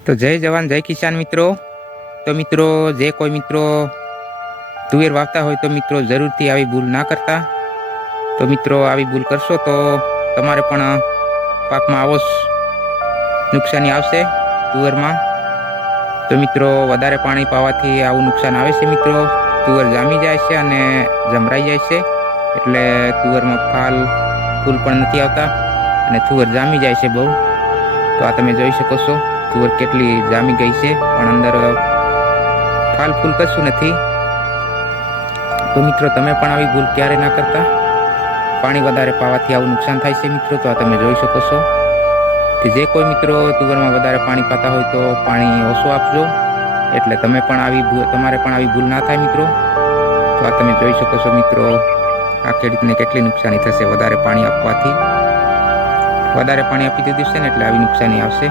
તો જય જવાન, જય કિસાન મિત્રો. તો મિત્રો, જે કોઈ મિત્રો તુવેર વાવતા હોય તો મિત્રો જરૂરથી આવી ભૂલ ના કરતા. તો મિત્રો, આવી ભૂલ કરશો તો તમારે પણ પાકમાં આવો નુકસાની આવશે તુવેરમાં. તો મિત્રો, વધારે પાણી પાવાથી આવું નુકસાન આવે છે મિત્રો. તુવેર જામી જાય છે અને જમરાઈ જાય છે. એટલે તુવેરમાં ફાલ, ફૂલ પણ નથી આવતા અને તુવેર જામી જાય છે બહુ. તો આ તમે જોઈ શકો છો. તુવર કેટલી જામી ગઈ છે, પણ અંદર ફાલ ફૂલ કશું નથી. તો મિત્રો, તમે પણ આવી ભૂલ ક્યારે ના કરતા? પાણી વધારે પાવાથી આવું નુકસાન થાય છે મિત્રો, તો આ તમે જોઈ શકો છો. કે જે કોઈ મિત્રો તુવરમાં વધારે પાણી પાતા હોય તો પાણી ઓછું આપજો. એટલે તમે પણ આવી તમારે પણ આવી ભૂલ ના થાય મિત્રો. તો આ તમે જોઈ શકો છો મિત્રો, આ ખેડૂતને કેટલી નુકસાની થશે વધારે પાણી આપવાથી. વધારે પાણી આપી દીધું છે ને, એટલે આવી નુકસાની આવશે.